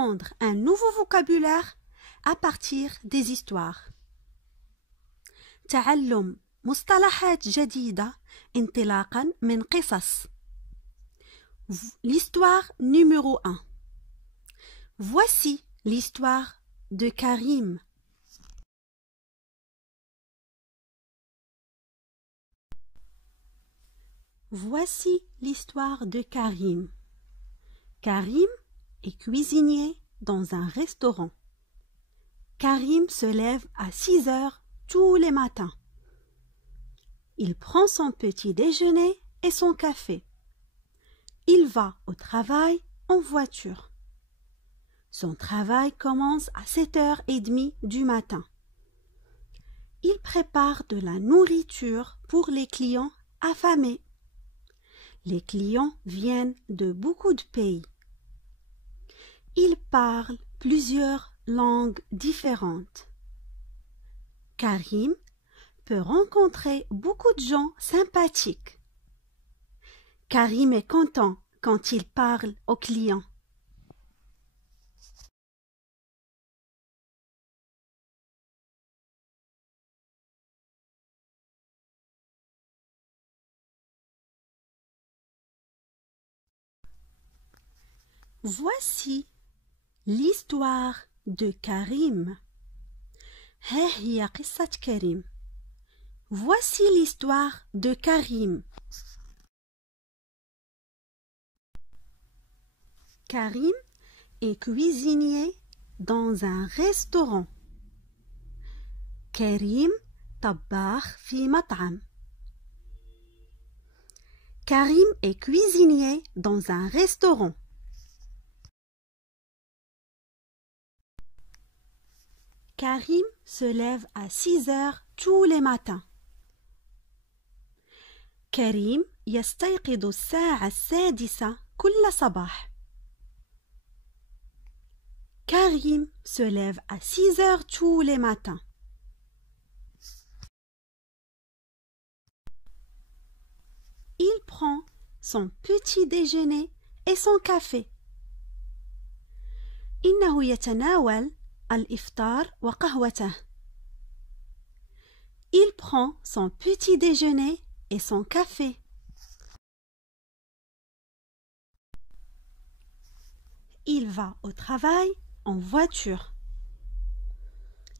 apprendre un nouveau vocabulaire à partir des histoires. تعلم مصطلحات جديدة انطلاقا من قصص. L'histoire numéro 1. Voici l'histoire de Karim. Voici l'histoire de Karim. Karim est cuisinier dans un restaurant. Karim se lève à 6 heures tous les matins. Il prend son petit déjeuner et son café. Il va au travail en voiture. Son travail commence à 7h30 du matin. Il prépare de la nourriture pour les clients affamés. Les clients viennent de beaucoup de pays. Ils parlent plusieurs langues différentes. Karim peut rencontrer beaucoup de gens sympathiques. Karim est content quand il parle aux clients. Voici l'histoire de Karim. ها هي قصة كريم. Voici l'histoire de Karim. Karim est cuisinier dans un restaurant. كريم طباخ في مطعم. Karim est cuisinier dans un restaurant. Karim se lève à 6 heures tous les matins. كريم يستيقظ الساعة 6 كل صباح. Karim se lève à 6 heures tous les matins. Il prend son petit déjeuner et son café. إنه يتناول الإفطار وقهوته. Il prend son petit déjeuner et son café. Il va au travail en voiture.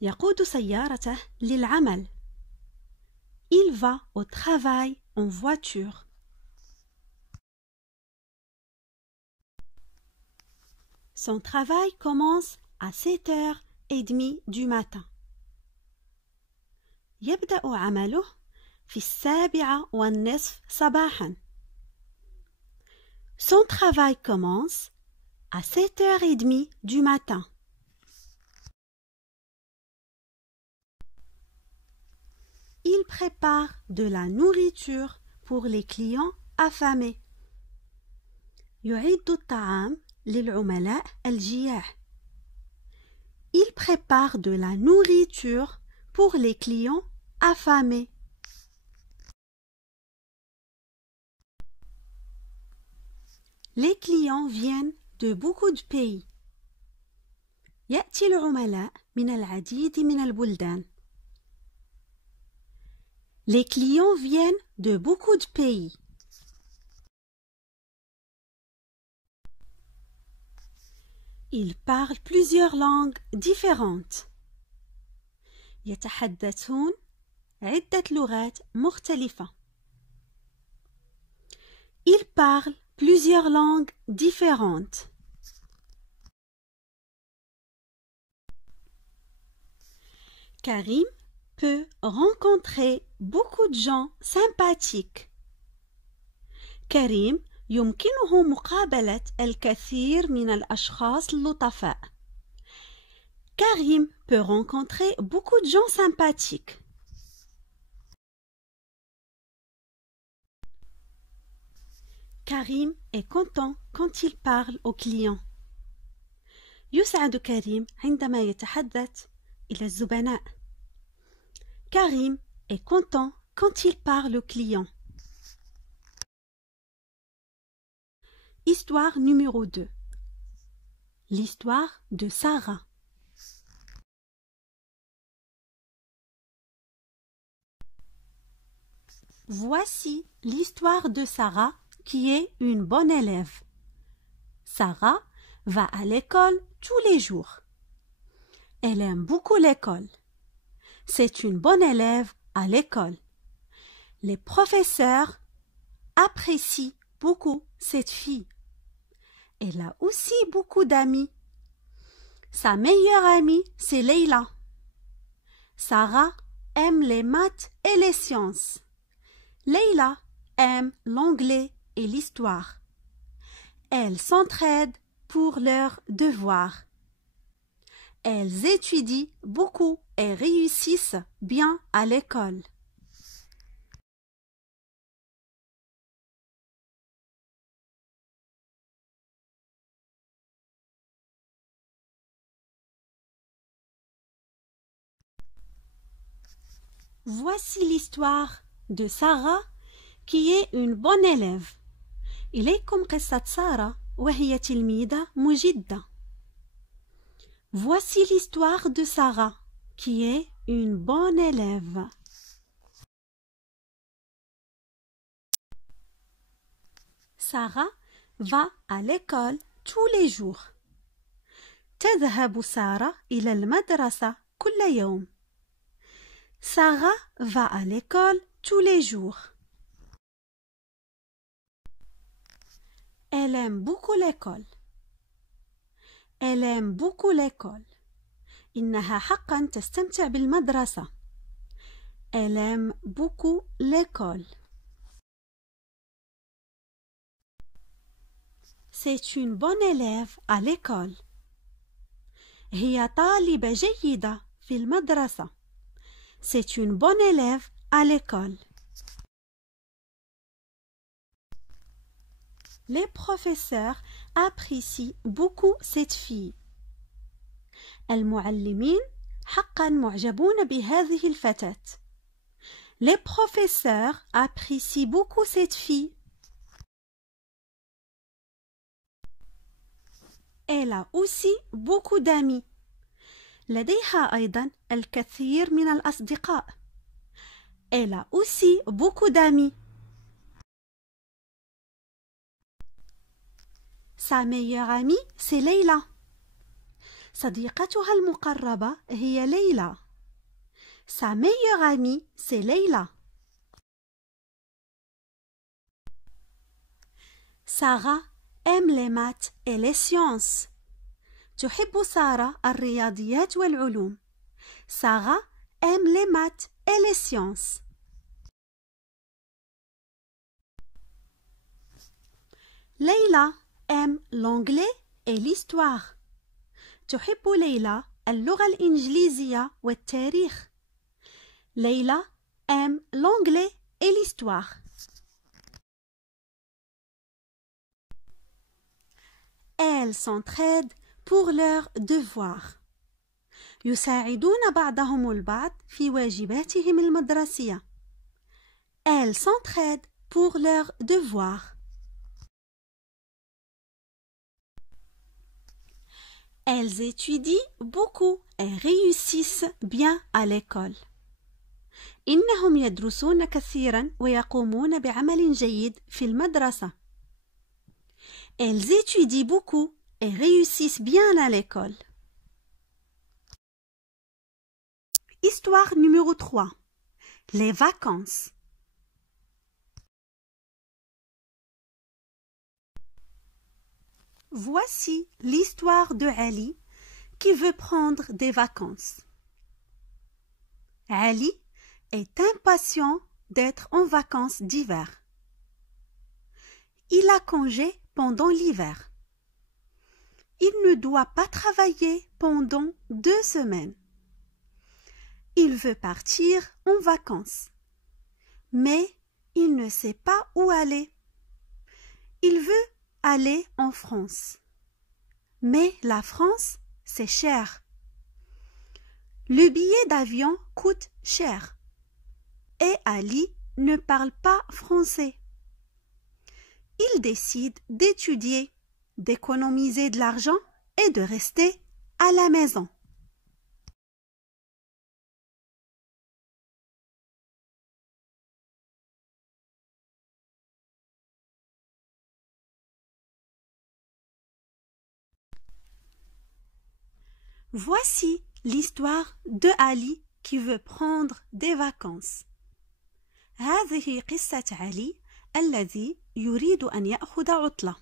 يقود سيارته للعمل. Il va au travail en voiture. Son travail commence à 7h30 du matin. يبدأ عمله في 7:30 صباحا. Son travail commence à 7h30 du matin. Il prépare de la nourriture pour les clients affamés. يعد الطعام للعملاء الجياع. Il prépare de la nourriture pour les clients affamés. Les clients viennent de beaucoup de pays. يأتي العملاء من العديد من البلدان. Les clients viennent de beaucoup de pays. Ils parlent plusieurs langues différentes. يتحدثون عدة لغات مختلفة. Ils parlent plusieurs langues différentes. Karim peut rencontrer beaucoup de gens sympathiques. كريم يمكنه مقابلة الكثير من الأشخاص اللطفاء. Karim peut rencontrer beaucoup de gens sympathiques. Karim est content quand il parle aux clients. يسعد كريم عندما يتحدث إلى الزبناء. Karim est content quand il parle aux clients. Histoire numéro 2. l'histoire de Sarah. Voici l'histoire de Sarah qui est une bonne élève. Sarah va à l'école tous les jours. Elle aime beaucoup l'école. C'est une bonne élève à l'école. Les professeurs apprécient beaucoup cette fille. Elle a aussi beaucoup d'amis. Sa meilleure amie, c'est Leila. Sarah aime les maths et les sciences. Leila aime l'anglais et l'histoire. Elles s'entraident pour leurs devoirs. Elles étudient beaucoup et réussissent bien à l'école. Voici l'histoire de Sarah qui est une bonne élève. إليكم قصة سارة وهي تلميذة مجدة. Voici l'histoire de Sarah qui est une bonne élève. Sarah va à l'école tous les jours. تذهب سارة إلى المدرسة كل يوم. Sarah va à l'école tous les jours. Elle aime beaucoup l'école. Elle aime beaucoup l'école. إنها حقا تستمتع بالمدرسة. Elle aime beaucoup l'école. C'est une bonne élève à l'école. هي طالبة جيدة في المدرسة. C'est une bonne élève à l'école. Les professeurs apprécient beaucoup cette fille. المعلمين حقا معجبون بهذه الفتاة. Les professeurs apprécient beaucoup cette fille. Elle a aussi beaucoup d'amis. لديها أيضا الكثير من الأصدقاء. Elle a aussi beaucoup d'amis. Sa meilleure amie, c'est Leila. صديقتها المقربة هي ليلى. Sa meilleure amie, c'est Leila. Sarah aime les maths et les sciences. تحب سارة الرياضيات والعلوم. Sarah aime les maths et les sciences. Leila aime l'anglais et l'histoire. تحب ليلى اللغة الإنجليزية والتاريخ. ليلى aime l'anglais et l'histoire. Elles s'entraident pour leurs devoirs. يساعدون بعضهم البعض في واجباتهم المدرسية. Elles s'entraident pour leurs devoirs. Elles étudient beaucoup et réussissent bien à l'école. إنهم يدرسون كثيرا ويقومون بعمل جيد في المدرسة. Elles étudient beaucoup et réussissent bien à l'école. Histoire numéro 3. Les vacances. Voici l'histoire de Ali qui veut prendre des vacances. Ali est impatient d'être en vacances d'hiver. Il a congé pendant l'hiver. Il ne doit pas travailler pendant 2 semaines. Il veut partir en vacances. Mais il ne sait pas où aller. Il veut aller en France. Mais la France, c'est cher. Le billet d'avion coûte cher. Et Ali ne parle pas français. Il décide d'étudier, d'économiser de l'argent et de rester à la maison. Voici l'histoire de Ali qui veut prendre des vacances. هذه قصة علي الذي يريد أن يأخذ عطلة.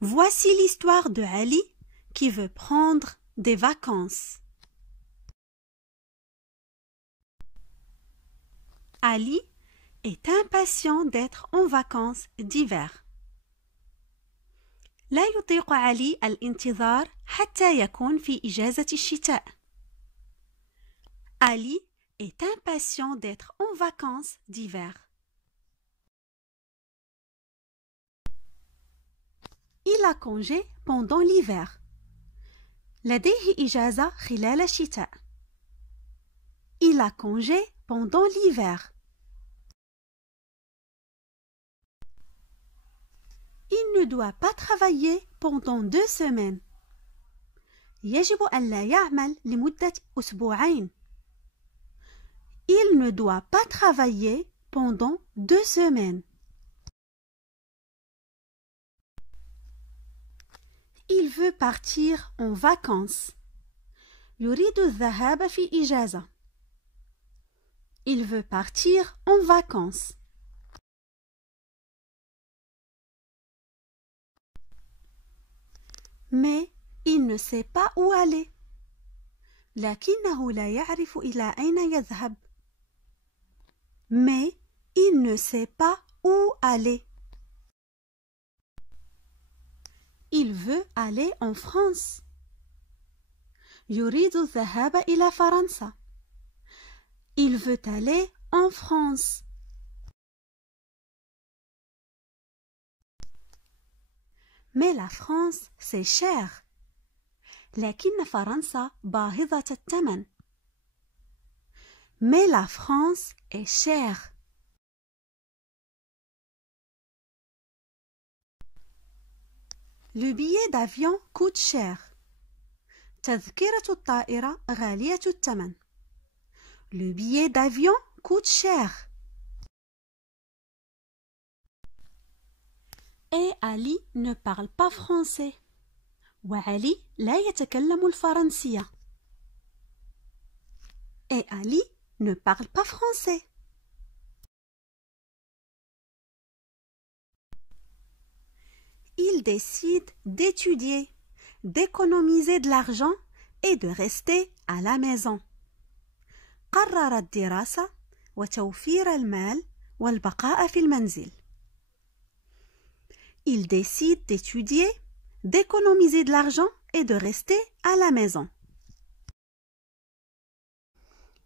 Voici l'histoire de Ali qui veut prendre des vacances. Ali est impatient d'être en vacances d'hiver. لا يطيق علي الانتظار حتى يكون في إجازة الشتاء. Ali est impatient d'être en vacances d'hiver. Il a congé pendant l'hiver. لديه إجازة خلال الشتاء. Il a congé pendant l'hiver. Il ne doit pas travailler pendant 2 semaines. يجب أن لا يعمل لمدة أسبوعين. Il ne doit pas travailler pendant 2 semaines. Il veut partir en vacances. يريد الذهاب في إجازة. Il veut partir en vacances. Mais il ne sait pas où aller. لكنه لا يعرف إلى أين يذهب. Mais il ne sait pas où aller. Il veut aller en France. يريد الذهاب إلى فرنسا. Il veut aller en France. Mais la France, c'est cher. لكن فرنسا باهظة الثمن. Mais la France est chère. Le billet d'avion coûte cher. تذكرة الطائرة غالية الثمن. Le billet d'avion coûte cher. Et Ali ne parle pas français. وعلي لا يتكلم الفرنسية. Et Ali ne parle pas français. Il décide d'étudier, d'économiser de l'argent et de rester à la maison. قرر الدراسة وتوفير المال والبقاء في المنزل. Il décide d'étudier, d'économiser de l'argent et de rester à la maison.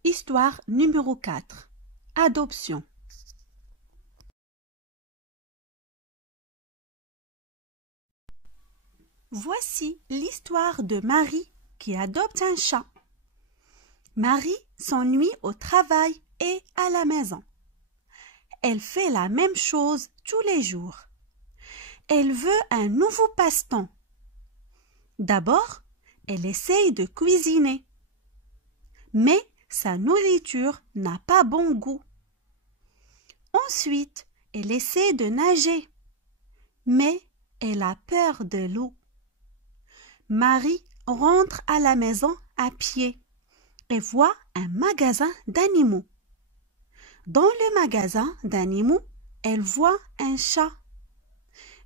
Histoire numéro 4. Adoption. Voici l'histoire de Marie qui adopte un chat. Marie s'ennuie au travail et à la maison. Elle fait la même chose tous les jours. Elle veut un nouveau passe-temps. D'abord, elle essaye de cuisiner. Mais sa nourriture n'a pas bon goût. Ensuite, elle essaie de nager. Mais elle a peur de l'eau. Marie rentre à la maison à pied et voit un magasin d'animaux. Dans le magasin d'animaux, elle voit un chat.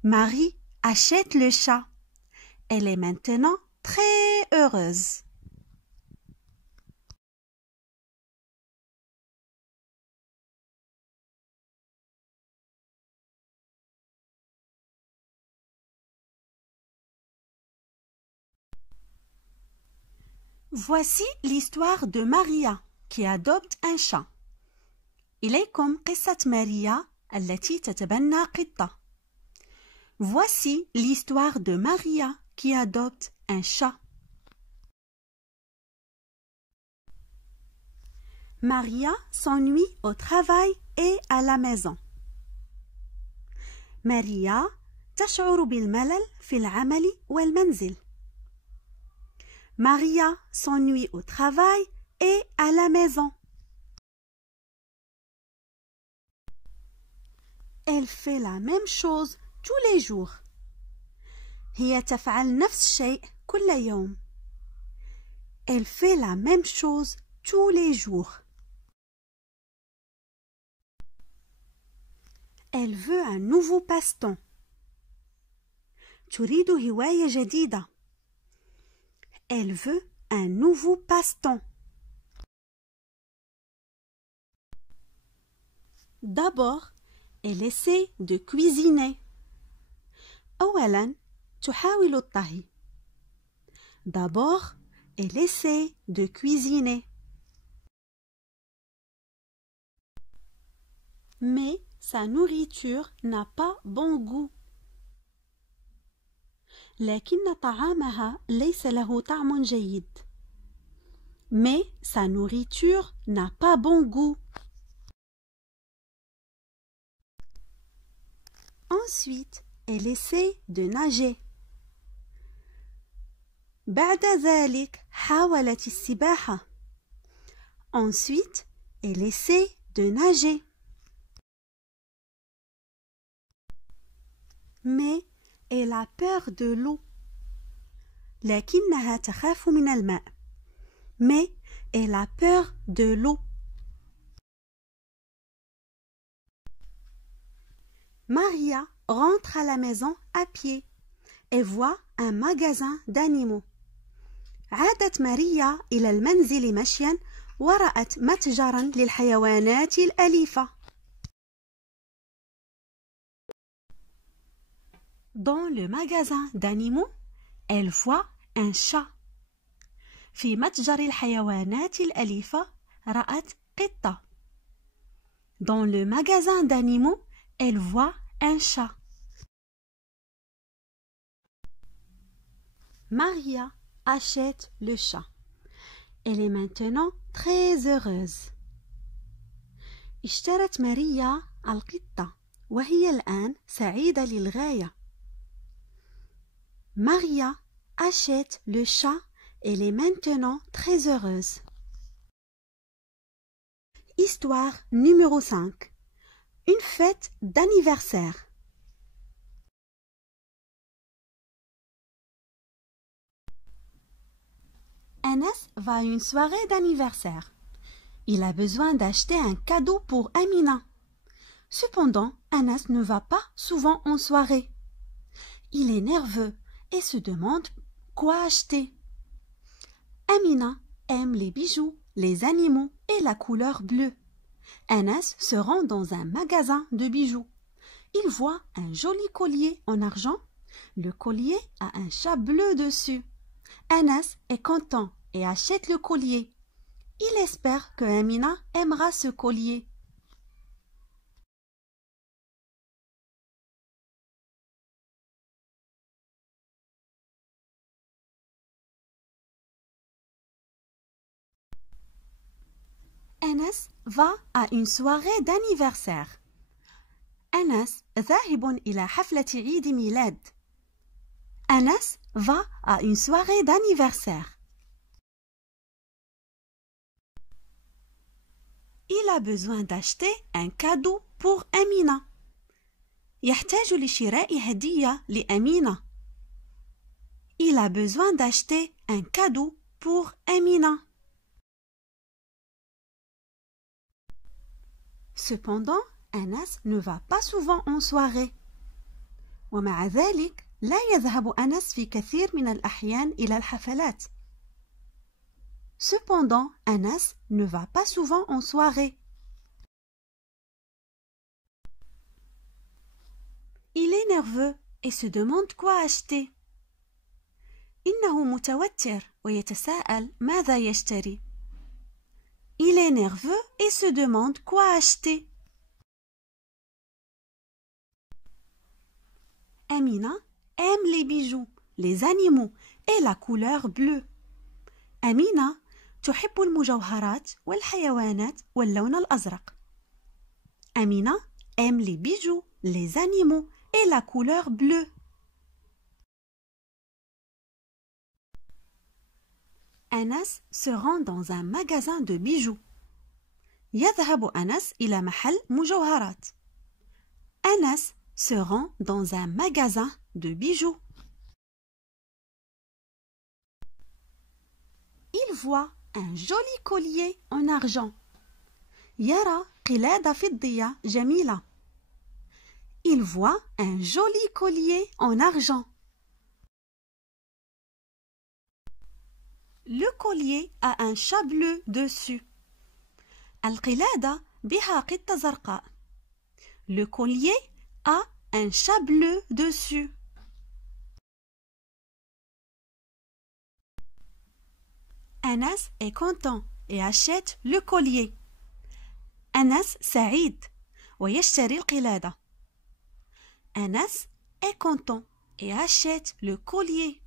Marie achète le chat. Elle est maintenant très heureuse. Voici l'histoire de Maria qui adopte un chat. إليكم قصة ماريا التي تتبنى قطة. Voici l'histoire de Maria qui adopte un chat. Maria s'ennuie au travail et à la maison. Maria تشعر بالملل في العمل والمنزل. Maria s'ennuie au travail et à la maison. Elle fait la même chose tous les jours. هي تفعل نفس الشيء كل يوم. Elle fait la même chose tous les jours. Elle veut un nouveau passe-temps. تريد هواية جديدة. Elle veut un nouveau passe-temps. D'abord, elle essaie de cuisiner. أولاً تحاول الطهي. D'abord, elle essaie de cuisiner. Mais sa nourriture n'a pas bon goût. لكن طعامها ليس له طعم جيد. Mais sa nourriture n'a pas bon goût. Ensuite, elle essaie de nager. بعد ذلك حاولت السباحة. Ensuite, elle essaie de nager. Mais elle a peur de l'eau. لكنها تخاف من الماء. Mais elle a peur de l'eau. Maria rentre à la maison à pied et voit un magasin d'animaux. عادت ماريا إلى المنزل مشيا ورأت متجرا للحيوانات الأليفة. Dans le magasin d'animaux, elle voit un chat. في متجر الحيوانات الأليفة رأت قطة. Dans le magasin d'animaux, elle voit un chat. Maria achète le chat. Elle est maintenant très heureuse. اشترت ماريا القطة وهي الآن سعيدة للغاية. Maria achète le chat. Elle est maintenant très heureuse. Histoire numéro 5. Une fête d'anniversaire. Anas va à une soirée d'anniversaire. Il a besoin d'acheter un cadeau pour Amina. Cependant, Anas ne va pas souvent en soirée. Il est nerveux et se demande quoi acheter. Amina aime les bijoux, les animaux et la couleur bleue. Anas se rend dans un magasin de bijoux. Il voit un joli collier en argent. Le collier a un chat bleu dessus. Anas est content et achète le collier. Il espère que Amina aimera ce collier. Anas va à une soirée d'anniversaire. أنس ذاهب إلى حفلة عيد ميلاد. أنس va à une soirée d'anniversaire. Il a besoin d'acheter un cadeau pour Amina. يحتاج لشراء هدية لأمينة. Il a besoin d'acheter un cadeau pour Amina. Cependant, أنس ne va pas souvent en soirée. ومع ذلك لا يذهب أنس في كثير من الأحيان إلى الحفلات. Cependant, Anas ne va pas souvent en soirée. Il est nerveux et se demande quoi acheter. إنه متوتر ويتساءل ماذا يشتري. Il est nerveux et se demande quoi acheter. Amina aime les bijoux, les animaux et la couleur bleue. Amina تحب المجوهرات والحيوانات واللون الأزرق. Amina aime les bijoux, les animaux est la couleur bleue. Anas se rend dans un magasin de bijoux. يذهب أنس إلى محل مجوهرات. Anas se rend dans un magasin de bijoux. Il voit un joli collier en argent. يرى قلادة فضية جميلة. Il voit un joli collier en argent. Le collier a un chat bleu dessus. القلادة بها قطة زرقاء. Le collier a un chat bleu dessus. Anas est content et achète le collier. أنس سعيد ويشتري القلادة. أنس est content et achète le collier.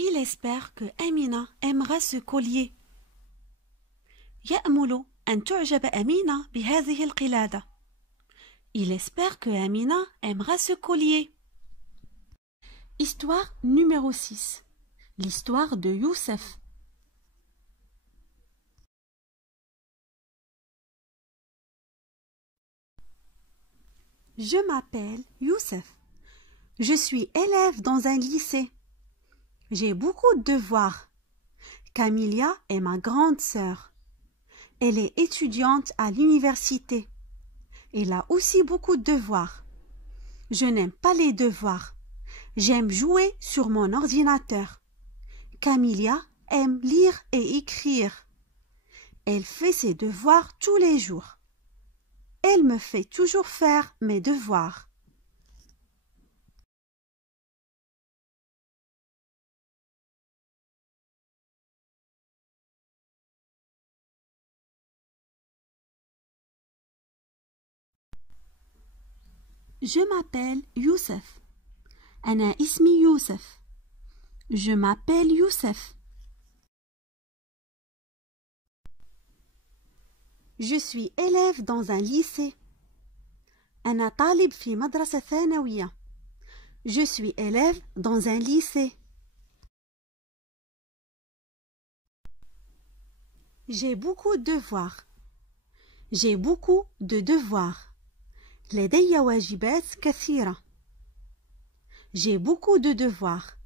Il espère que Amina aimera ce collier. يأمل أن تعجب أمينة بهذه القلادة. Il espère que Amina aimera ce collier. Histoire numéro 6. L'histoire de Youssef. Je m'appelle Youssef. Je suis élève dans un lycée. J'ai beaucoup de devoirs. Camilla est ma grande sœur. Elle est étudiante à l'université. Elle a aussi beaucoup de devoirs. Je n'aime pas les devoirs. J'aime jouer sur mon ordinateur. Camilla aime lire et écrire. Elle fait ses devoirs tous les jours. Elle me fait toujours faire mes devoirs. Je m'appelle Youssef. أنا اسمي يوسف. Je m'appelle Youssef. Je suis élève dans un lycée. أنا طالب في مدرسة ثانوية. Je suis élève dans un lycée. J'ai beaucoup de devoirs. J'ai beaucoup de devoirs. لدي واجبات كثيرة. J'ai beaucoup de devoirs.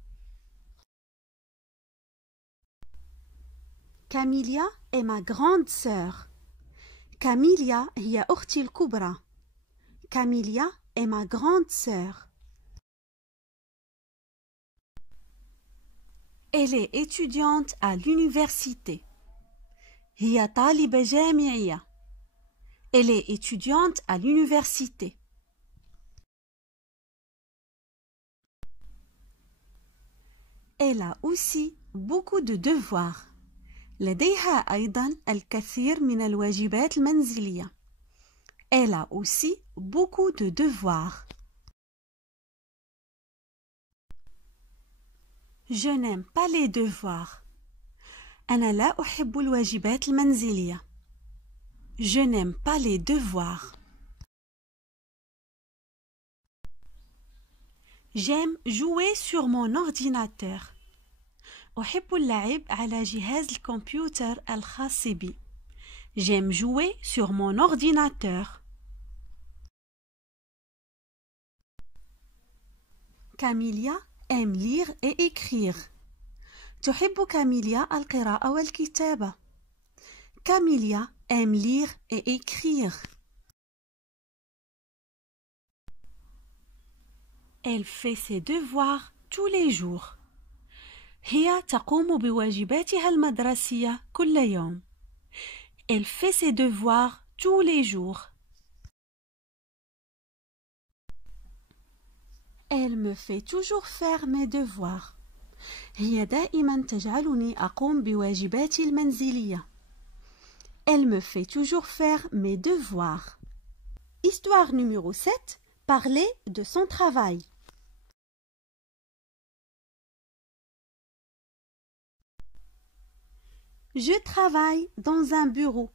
Camilla est ma grande sœur. Camilla هي أختي الكبرى. Camilla est ma grande sœur. Elle est étudiante à l'université. هي طالبة جامعية. Elle est étudiante à l'université. Elle a aussi beaucoup de devoirs. لديها أيضا الكثير من الواجبات المنزلية. Elle a aussi beaucoup de devoirs. Je n'aime pas les devoirs. أنا لا أحب الواجبات المنزلية. Je n'aime pas les devoirs. J'aime jouer sur mon ordinateur. أحب اللعب على جهاز الكمبيوتر الخاص بي. J'aime jouer sur mon ordinateur. Camilla aime lire et écrire. تحب كاميليا القراءة والكتابة. Camilla aime lire et écrire. Elle fait ses devoirs tous les jours. هي تقوم بواجباتها المدرسية كل يوم. Elle fait ses devoirs tous les jours. Elle me fait toujours faire mes devoirs. هي دائما تجعلني أقوم بواجباتي المنزلية. Elle me fait toujours faire mes devoirs. Histoire numéro 7. Parler de son travail. Je travaille dans un bureau.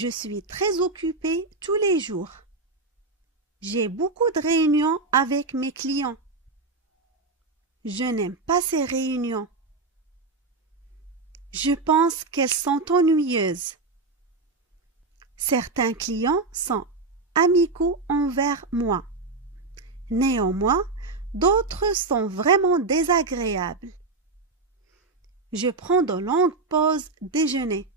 Je suis très occupée tous les jours. J'ai beaucoup de réunions avec mes clients. Je n'aime pas ces réunions. Je pense qu'elles sont ennuyeuses. Certains clients sont amicaux envers moi. Néanmoins, d'autres sont vraiment désagréables. Je prends de longues pauses déjeuner.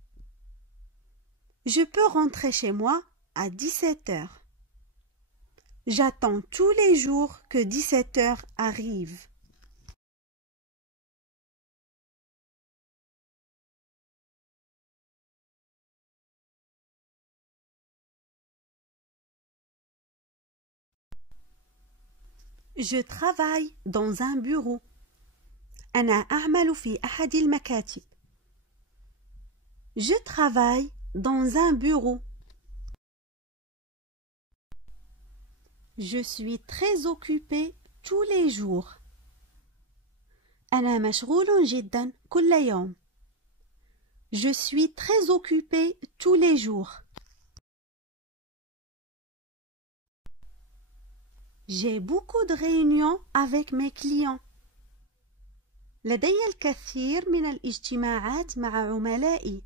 Je peux rentrer chez moi à 17 heures. J'attends tous les jours que 17 heures arrive. Je travaille dans un bureau. أنا أعمل في أحد المكاتب. Je travaille dans un bureau. Je suis très occupée tous les jours. أنا مشغول جدا كل يوم. Je suis très occupée tous les jours. J'ai beaucoup de réunions avec mes clients. لدي الكثير من الاجتماعات مع عملائي.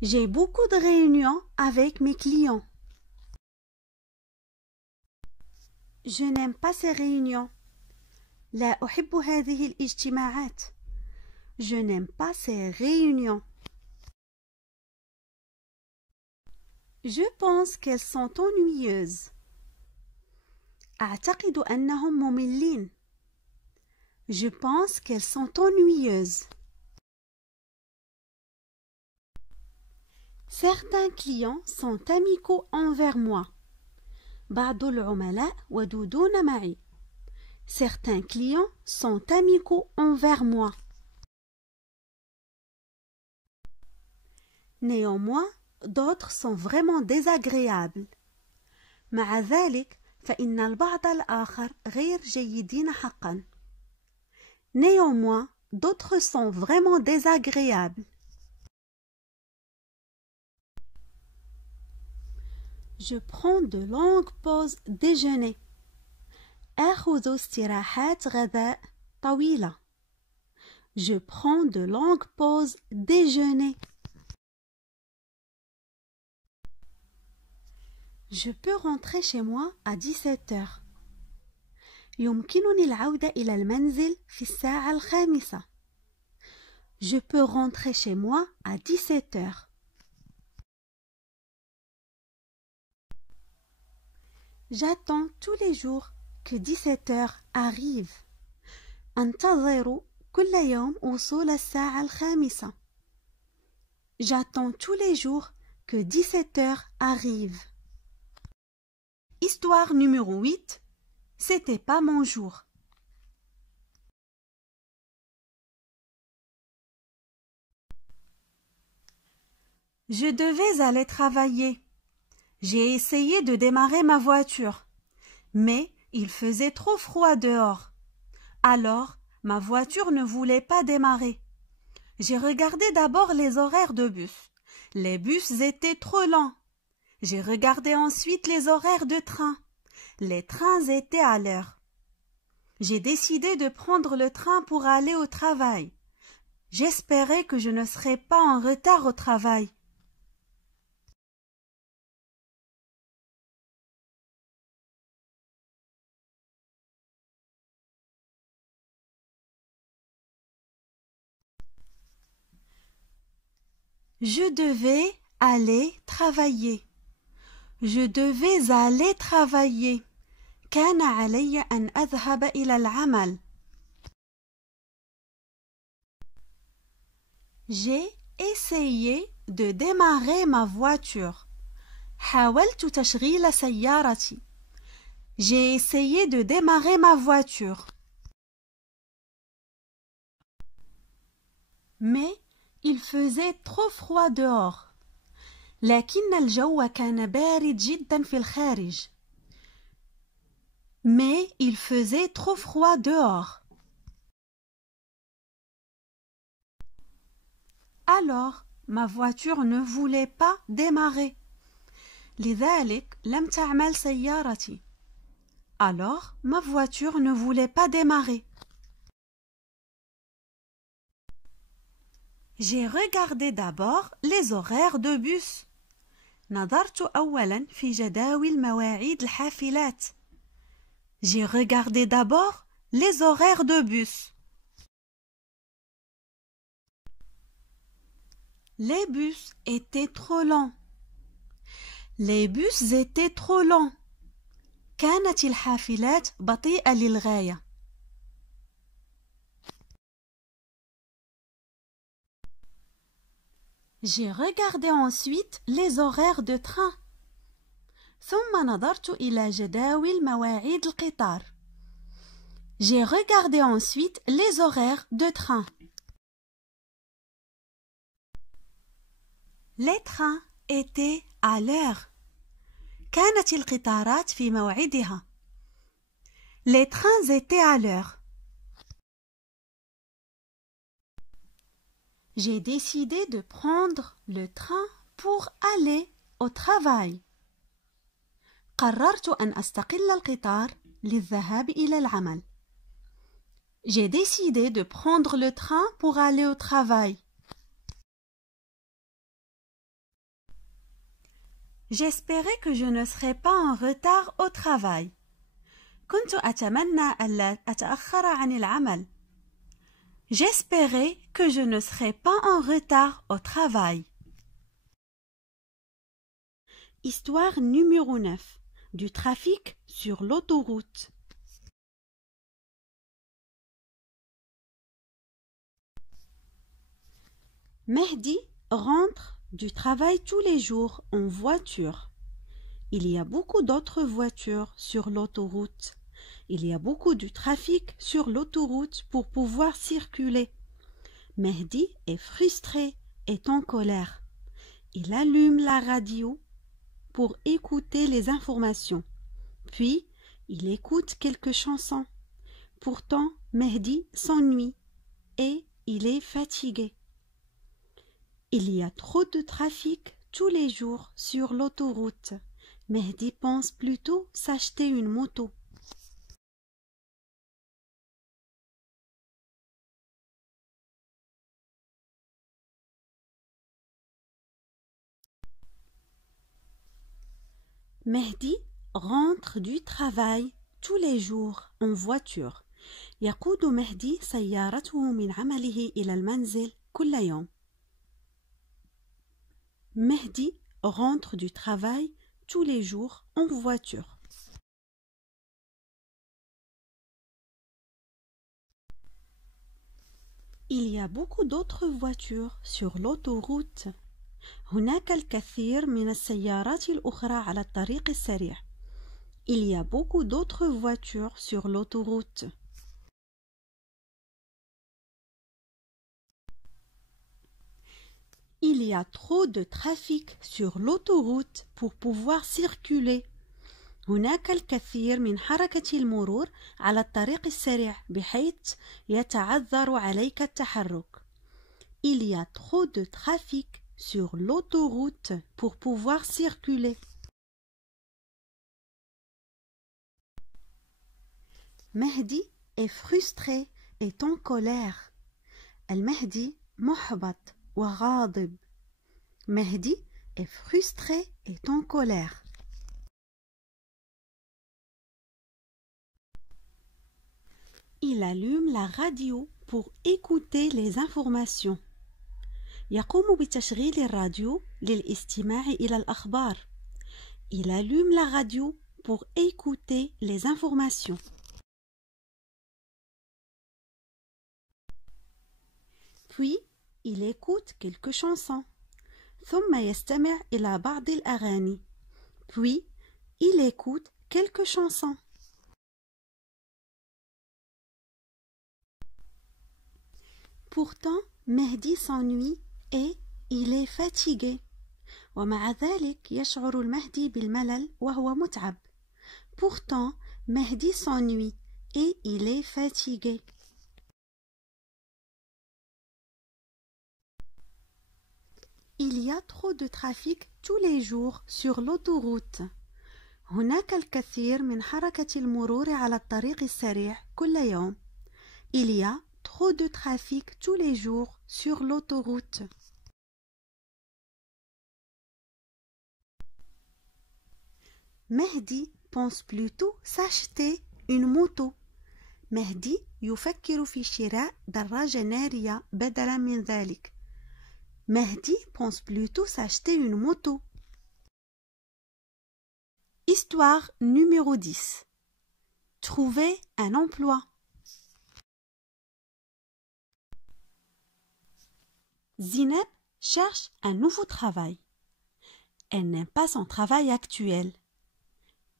J'ai beaucoup de réunions avec mes clients. Je n'aime pas ces réunions. لا أحب هذه الاجتماعات. Je n'aime pas ces réunions. Je pense qu'elles sont ennuyeuses. أعتقد أنهم مملين. Je pense qu'elles sont ennuyeuses. Certains clients sont amicaux envers moi. بعض العملاء ودودون معي. Certains clients sont amicaux envers moi. Néanmoins, d'autres sont vraiment désagréables. مع ذلك فإن البعض الآخر غير جيدين حقا. Néanmoins, d'autres sont vraiment désagréables. Je prends de longues pauses déjeuner. آخذ استراحات غذاء طويلة. Je prends de longues pauses déjeuner. Je peux rentrer chez moi à 17 heures. يمكنني العودة إلى المنزل في الساعة 5. Je peux rentrer chez moi à 17 heures. J'attends tous les jours que 17 heures arrive. أنتظر كل يوم وصول الساعة 5. J'attends tous les jours que 17 heures arrive. Histoire numéro 8. C'était pas mon jour. Je devais aller travailler. J'ai essayé de démarrer ma voiture, mais il faisait trop froid dehors. Alors, ma voiture ne voulait pas démarrer. J'ai regardé d'abord les horaires de bus. Les bus étaient trop lents. J'ai regardé ensuite les horaires de train. Les trains étaient à l'heure. J'ai décidé de prendre le train pour aller au travail. J'espérais que je ne serais pas en retard au travail. Je devais aller travailler. Je devais aller travailler. كان علي أن أذهب إلى العمل. J'ai essayé de démarrer ma voiture. حاولت تشغيل سيارتي. J'ai essayé de démarrer ma voiture. Mais il faisait trop froid dehors. لكن الجو كان بارد جدا في الخارج. Mais il faisait trop froid dehors. Alors, ma voiture ne voulait pas démarrer. لذلك لم تعمل سيارتي. Alors, ma voiture ne voulait pas démarrer. J'ai regardé d'abord les horaires de bus. نظرت أولاً في جداول مواعيد الحافلات. J'ai regardé d'abord les horaires de bus. Les bus étaient trop lents. Les bus étaient trop lents. كانت الحافلات بطيئة للغاية. J'ai regardé ensuite les horaires de train. ثم نظرت إلى جداول مواعيد القطار. J'ai regardé ensuite les horaires de train. Les trains étaient à l'heure. كانت القطارات في موعدها. Les trains étaient à l'heure. J'ai décidé de prendre le train pour aller au travail. قررت أن أستقل القطار للذهاب إلى العمل. J'ai décidé de prendre le train pour aller au travail. J'espérais que je ne serais pas en retard au travail. كنت أتمنى ألا أتأخر عن العمل. J'espérais que je ne serais pas en retard au travail. Histoire numéro 9. Du trafic sur l'autoroute. Mehdi rentre du travail tous les jours en voiture. Il y a beaucoup d'autres voitures sur l'autoroute. Il y a beaucoup de trafic sur l'autoroute pour pouvoir circuler. Mehdi est frustré, est en colère. Il allume la radio pour écouter les informations. Puis, il écoute quelques chansons. Pourtant, Mehdi s'ennuie et il est fatigué. Il y a trop de trafic tous les jours sur l'autoroute. Mehdi pense plutôt s'acheter une moto. Mehdi rentre du travail tous les jours en voiture. يقود مهدي سيارته من عمله إلى المنزل كل يوم. Mehdi rentre du travail tous les jours en voiture. Il y a beaucoup d'autres voitures sur l'autoroute. هناك الكثير من السيارات الأخرى على الطريق السريع. Il y a beaucoup d'autres voitures sur l'autoroute. Il y a trop de trafic sur l'autoroute pour pouvoir circuler. هناك الكثير من حركة المرور على الطريق السريع بحيث يتعذر عليك التحرك. Il y a trop de trafic sur l'autoroute pour pouvoir circuler. Mehdi est frustré, est en colère. المهدي محبط وغاضب. Mehdi est frustré, est en colère. Il allume la radio pour écouter les informations. يقوم بتشغيل الراديو للاستماع إلى الأخبار. Il allume la radio pour écouter les informations. Puis, il écoute quelques chansons. ثم يستمع إلى بعض الأغاني. Puis, il écoute quelques chansons. Pourtant, Mehdi s'ennuie et il est fatigué. ومع ذلك يشعر المهدي بالملل وهو متعب. Pourtant, Mehdi s'ennuie et il est fatigué. Il y a trop de trafic tous les jours sur l'autoroute. هناك الكثير من حركة المرور على الطريق السريع كل يوم. Il y a trop de trafic tous les jours sur l'autoroute. Mehdi pense plutôt s'acheter une moto. مهدي يفكر في شراء دراجة نارية بدلا من ذلك. Mehdi pense plutôt s'acheter une moto. Histoire numéro 10. Trouver un emploi. Zineb cherche un nouveau travail. Elle n'aime pas son travail actuel.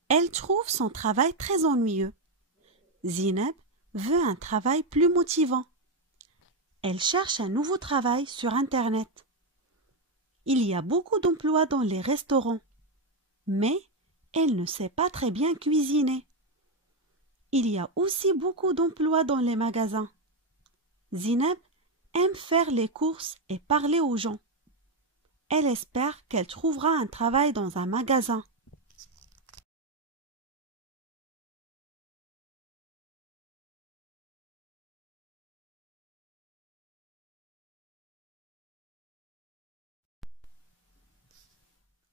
Elle trouve son travail très ennuyeux. Zineb veut un travail plus motivant. Elle cherche un nouveau travail sur Internet. Il y a beaucoup d'emplois dans les restaurants, mais elle ne sait pas très bien cuisiner. Il y a aussi beaucoup d'emplois dans les magasins. Zineb aime faire les courses et parler aux gens. Elle espère qu'elle trouvera un travail dans un magasin.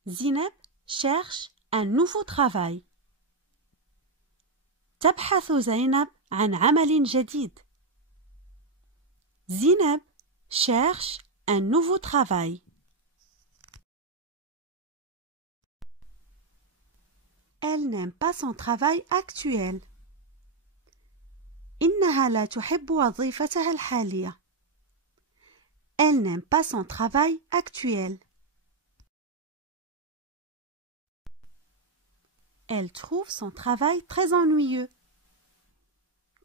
Zineb cherche un nouveau travail. تبحث زينب عن عمل جديد. Zineb cherche un nouveau travail. Elle n'aime pas son travail actuel. إنها لا تحب وظيفتها الحالية. Elle n'aime pas son travail actuel. Elle trouve son travail très ennuyeux.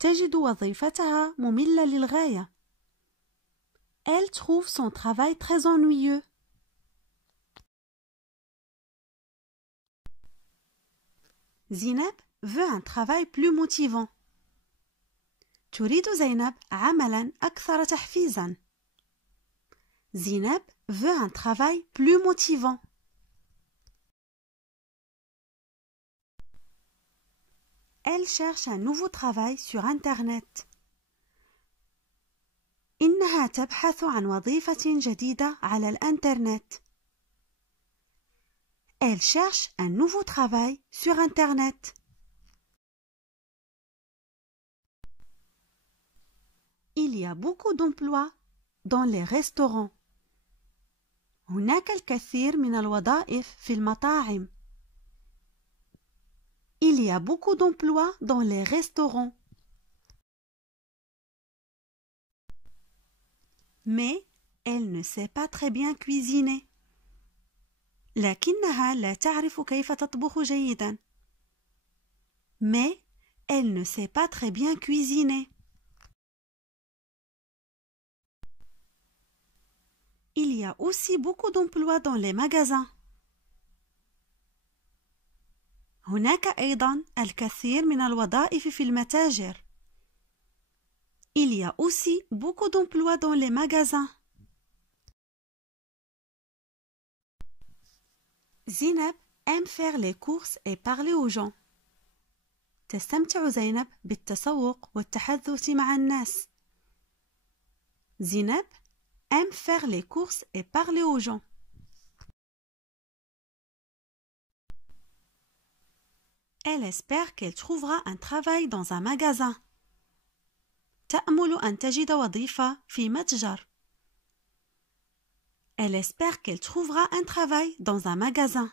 تجد وظيفتها مملة للغاية. Elle trouve son travail très ennuyeux. Zineb veut un travail plus motivant. تريد زينب عملا أكثر تحفيزا. Zineb veut un travail plus motivant. Elle cherche un nouveau travail sur Internet. إنها تبحث عن وظيفة جديدة على الإنترنت. Elle cherche un nouveau travail sur Internet. Il y a beaucoup d'emplois dans les restaurants. هناك الكثير من الوظائف في المطاعم. Il y a beaucoup d'emplois dans les restaurants. Mais elle ne sait pas très bien cuisiner. لكنها لا تعرف كيف تطبخ جيدا. Mais elle ne sait pas très bien cuisiner. Il y a aussi beaucoup d'emplois dans les magasins. هناك أيضا الكثير من الوظائف في المتاجر. Il y a aussi beaucoup d'emplois dans les magasins. Zineb aime faire les courses et parler aux gens. تستمتع زينب بالتسوق والتحدث مع الناس. Zineb aime faire les courses et parler aux gens. Elle espère qu'elle trouvera un travail dans un magasin. تأمل أن تجد وظيفة في متجر. Elle espère qu'elle trouvera un travail dans un magasin.